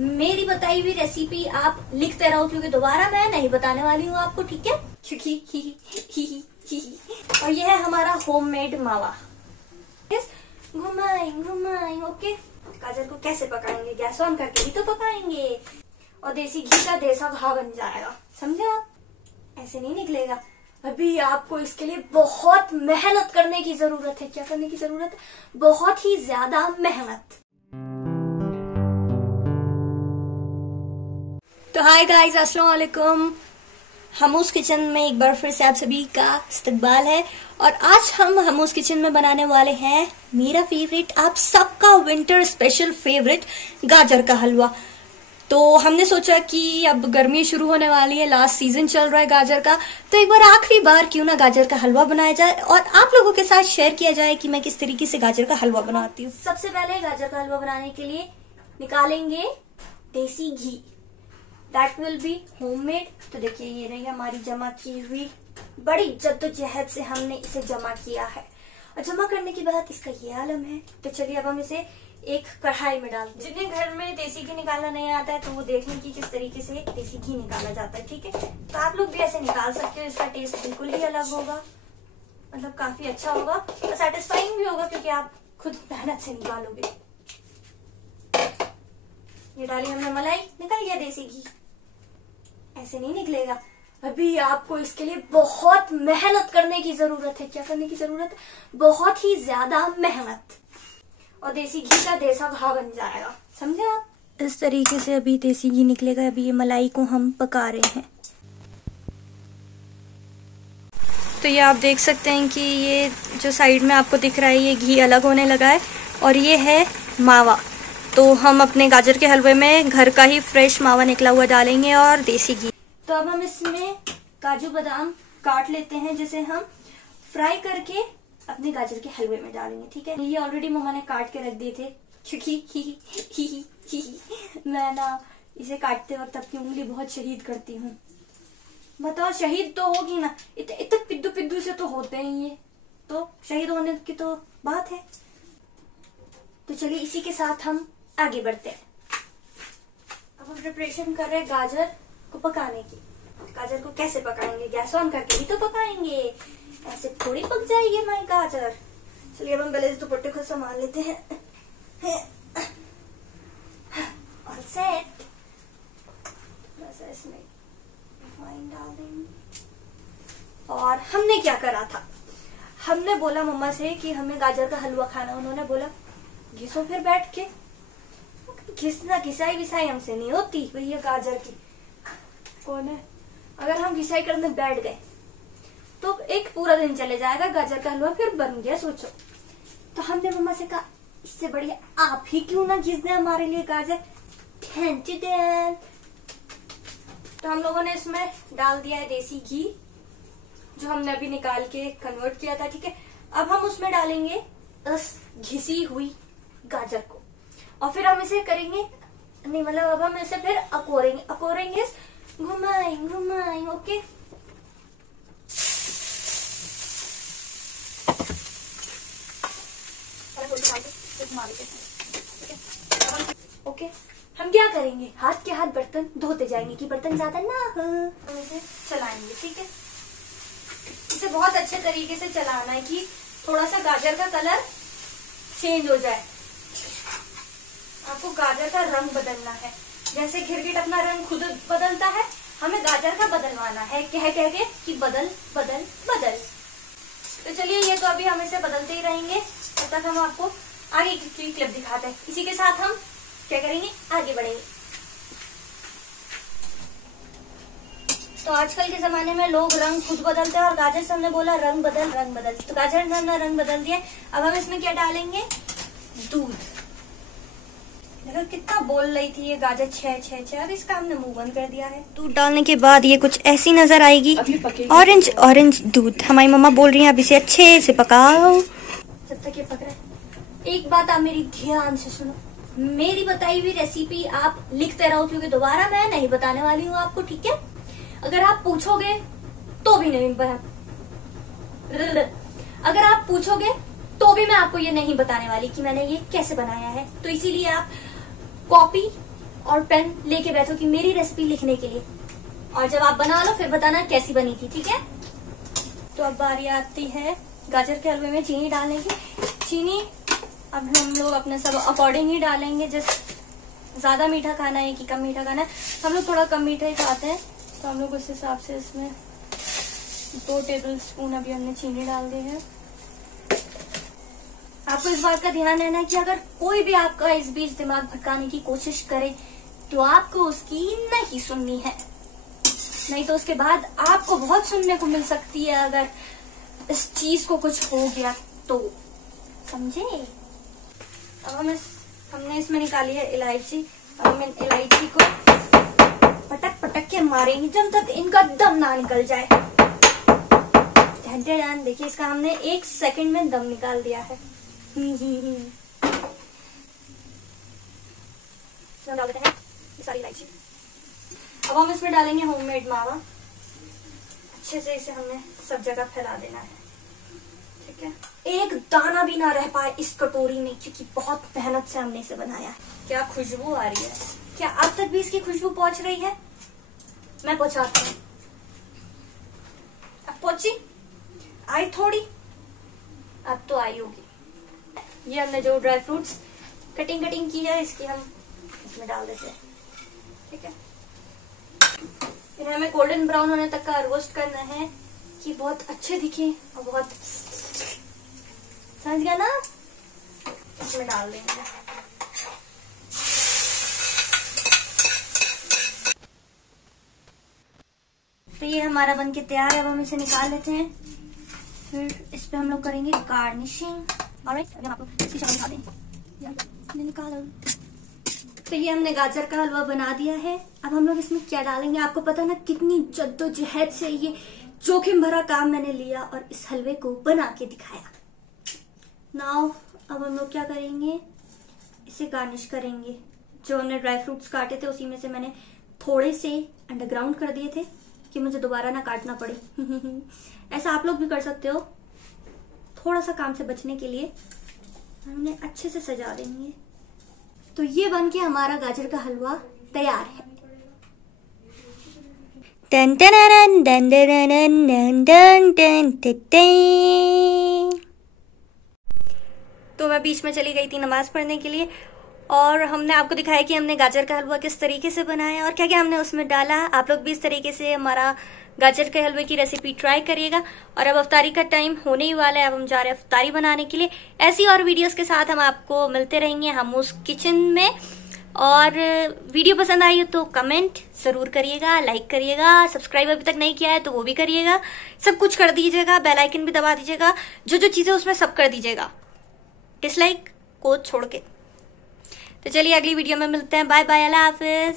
मेरी बताई हुई रेसिपी आप लिखते रहो, क्योंकि दोबारा मैं नहीं बताने वाली हूँ आपको, ठीक है? और ये है हमारा होममेड मावा। घुमाएं, ओके। गाजर को कैसे पकाएंगे? गैस ऑन करके ही तो पकाएंगे, और देसी घी का देसा घा बन जाएगा, समझे आप? ऐसे नहीं निकलेगा। अभी आपको इसके लिए बहुत मेहनत करने की जरूरत है। क्या करने की जरूरत है? बहुत ही ज्यादा मेहनत। तो हाय गाइस, अस्सलाम वालेकुम। हमूस किचन में एक बार फिर से आप सभी का इस्तकबाल है। और आज हम हमूस किचन में बनाने वाले हैं मेरा फेवरेट, आप सबका विंटर स्पेशल फेवरेट, गाजर का हलवा। तो हमने सोचा कि अब गर्मी शुरू होने वाली है, लास्ट सीजन चल रहा है गाजर का, तो एक बार आखिरी बार क्यों ना गाजर का हलवा बनाया जाए और आप लोगों के साथ शेयर किया जाए कि मैं किस तरीके से गाजर का हलवा बनाती हूँ। सबसे पहले गाजर का हलवा बनाने के लिए निकालेंगे देसी घी, दैट विल बी होममेड। तो देखिए, ये रही हमारी जमा की हुई, बड़ी जद्दोजहद से हमने इसे जमा किया है। और जमा करने के बाद इसका ये आलम है। तो चलिए अब हम इसे एक कढ़ाई में डाल दें। जिन्हें घर में देसी घी निकालना नहीं आता है तो वो देख लें कि किस तरीके से देसी घी निकाला जाता है, ठीक है? तो आप लोग भी ऐसे निकाल सकते हो। इसका टेस्ट बिल्कुल ही अलग होगा, मतलब काफी अच्छा होगा और सेटिस्फाइंग भी होगा, क्योंकि आप खुद मेहनत से निकालोगे। ये डाली हमने मलाई, निकल गया देसी घी। ऐसे नहीं निकलेगा। अभी आपको इसके लिए बहुत मेहनत करने की जरूरत है। क्या करने की जरूरत है? बहुत ही ज्यादा मेहनत, और देसी घी का देसा घा बन जाएगा, समझे आप? इस तरीके से अभी देसी घी निकलेगा। अभी ये मलाई को हम पका रहे हैं। तो ये आप देख सकते हैं कि ये जो साइड में आपको दिख रहा है, ये घी अलग होने लगा है, और ये है मावा। तो हम अपने गाजर के हलवे में घर का ही फ्रेश मावा निकला हुआ डालेंगे और देसी घी। तो अब हम इसमें काजू बादाम काट लेते हैं, जिसे हम फ्राई करके अपने गाजर के हलवे में डालेंगे, ठीक है? ये ऑलरेडी मम्मा ने काट के रख दिए थे, क्योंकि मैं ना इसे काटते वक्त अपनी उंगली बहुत शहीद करती हूँ। बताओ, शहीद तो होगी ना, इतने पिद्दू पिद्दू से तो होते ही ये, तो शहीद होने की तो बात है। तो चलिए इसी के साथ हम आगे बढ़ते हैं। अब हम प्रिपरेशन कर रहे हैं गाजर को पकाने की। गाजर को कैसे पकाएंगे? गैस ऑन करके ही तो पकाएंगे, ऐसे थोड़ी पक जाएगी हमारी गाजर। चलिए अब हम पहले इस दुपट्टे को संभाल लेते हैं। All set. बस इसमें रिफाइन डाल देंगे। और हमने क्या करा था, हमने बोला मम्मा से कि हमें गाजर का हलवा खाना। उन्होंने बोला घिसो फिर बैठ के। घिसना घिसाई विसाई हमसे नहीं होती भैया, गाजर की कौन है? अगर हम घिसाई करने बैठ गए तो एक पूरा दिन चले जाएगा। गाजर का हलवा फिर बन गया, सोचो। तो हमने मम्मा से कहा, इससे बढ़िया आप ही क्यों ना घिस दें हमारे लिए गाजर। Thank you dad. तो हम लोगों ने इसमें डाल दिया है देसी घी, जो हमने अभी निकाल के कन्वर्ट किया था, ठीक है? अब हम उसमें डालेंगे उस घिसी हुई गाजर को, और फिर हम इसे करेंगे नहीं, मतलब अब हम इसे फिर अकोरेंगे, घुमाएं, ओके। ओके, हम क्या करेंगे, हाथ के हाथ बर्तन धोते जाएंगे कि बर्तन ज्यादा ना हो। हम इसे चलाएंगे, ठीक है? इसे बहुत अच्छे तरीके से चलाना है कि थोड़ा सा गाजर का कलर चेंज हो जाए। आपको गाजर का रंग बदलना है, जैसे गिरगिट अपना रंग खुद बदलता है, हमें गाजर का बदलवाना है, कह के कि बदल बदल बदल। तो चलिए, ये तो अभी हम इसे बदलते ही रहेंगे तब तक हम आपको आगे की क्लिप दिखाते हैं। इसी के साथ हम क्या करेंगे, आगे बढ़ेंगे। तो आजकल के जमाने में लोग रंग खुद बदलते हैं, और गाजर से हमने बोला रंग बदल रंग बदल। तो गाजर ने हमने रंग बदल दिया। अब हम इसमें क्या डालेंगे, दूध। देखो कितना बोल रही थी ये गाजर छे, अब इसका हमने मुंह बंद कर दिया है। दूध डालने के बाद ये कुछ ऐसी नजर आएगी, ऑरेंज ऑरेंज दूध। हमारी मम्मा बोल रही है अब इसे अच्छे से पकाओ जब तक ये पक रहा है। एक बात आप मेरी ध्यान से सुनो, मेरी बताई हुई रेसिपी आप लिखते रहो, क्योंकि दोबारा मैं नहीं बताने वाली हूँ आपको, ठीक है? अगर आप पूछोगे तो भी नहीं अगर आप पूछोगे तो भी मैं आपको ये नहीं बताने वाली कि मैंने ये कैसे बनाया है। तो इसीलिए आप कॉपी और पेन लेके बैठो कि मेरी रेसिपी लिखने के लिए, और जब आप बना लो फिर बताना कैसी बनी थी, ठीक है। तो अब बारी आती है गाजर के हलवे में चीनी डालने की। चीनी अब हम लोग अपने सब अकॉर्डिंग ही डालेंगे, जैसे ज्यादा मीठा खाना है कि कम मीठा खाना है। हम लोग थोड़ा कम मीठा ही खाते हैं, तो हम लोग उस हिसाब से इसमें 2 टेबल स्पून अभी हमने चीनी डाल दी है। आपको इस बात का ध्यान रहना है कि अगर कोई भी आपका इस बीच दिमाग भटकाने की कोशिश करे तो आपको उसकी नहीं सुननी है, नहीं तो उसके बाद आपको बहुत सुनने को मिल सकती है अगर इस चीज को कुछ हो गया तो, समझे। अब हमने इसमें निकाली है इलायची। अब हम इन इलायची को पटक पटक के मारेंगे जब तक इनका दम ना निकल जाए। देखिए इसका हमने 1 सेकंड में दम निकाल दिया है। डाल देते हैं ये सारी इलायची। अब हम इसमें डालेंगे होममेड मावा। अच्छे से इसे हमने सब जगह फैला देना है, ठीक है। एक दाना भी ना रह पाए इस कटोरी में, क्योंकि बहुत मेहनत से हमने इसे बनाया है। क्या खुशबू आ रही है, क्या अब तक भी इसकी खुशबू पहुंच रही है? मैं पहुंचाती हूँ। अब पहुंची? आई थोड़ी, अब तो आई होगी। ये हमने जो ड्राई फ्रूट्स कटिंग की है इसकी हम इसमें डाल देते हैं, ठीक है। फिर हमें गोल्डन ब्राउन होने तक का रोस्ट करना है कि बहुत अच्छे दिखे और बहुत, समझ गया ना। इसमें डाल देंगे। तो ये हमारा बनके तैयार है। अब हम इसे निकाल लेते हैं। फिर इस पे हम लोग करेंगे गार्निशिंग। ऑलराइट, अभी हम आपको इसकी शक्ल दिखा दें। निकालो। तो ये हमने गाजर का हलवा बना दिया है। अब हम लोग इसमें क्या डालेंगे, आपको पता ना कितनी जद्दोजहद से ये जोखिम भरा काम मैंने लिया और इस हलवे को बना के दिखाया। नाउ अब हम लोग क्या करेंगे, इसे गार्निश करेंगे। जो हमने ड्राई फ्रूट्स काटे थे उसी में से मैंने थोड़े से अंडरग्राउंड कर दिए थे कि मुझे दोबारा ना काटना पड़े। ऐसा आप लोग भी कर सकते हो, थोड़ा सा काम से बचने के लिए। हमने अच्छे से सजा देंगे। तो ये बन के हमारा गाजर का हलवा तैयार है। टन टन टन टन टन टन टन टन। तो मैं बीच में चली गई थी नमाज पढ़ने के लिए, और हमने आपको दिखाया कि हमने गाजर का हलवा किस तरीके से बनाया और क्या क्या हमने उसमें डाला। आप लोग भी इस तरीके से हमारा गाजर के हलवे की रेसिपी ट्राई करिएगा। और अब अफ्तारी का टाइम होने ही वाला है, अब हम जा रहे हैं अफ्तारी बनाने के लिए। ऐसी और वीडियोस के साथ हम आपको मिलते रहेंगे हमूस किचन में। और वीडियो पसंद आई हो तो कमेंट जरूर करिएगा, लाइक करिएगा, सब्सक्राइब अभी तक नहीं किया है तो वो भी करिएगा, सब कुछ कर दीजिएगा, बेल आइकन भी दबा दीजिएगा, जो जो चीजें उसमें सब कर दीजिएगा, डिसलाइक को छोड़ के। तो चलिए अगली वीडियो में मिलते हैं। बाय बाय, अल्लाह हाफिज।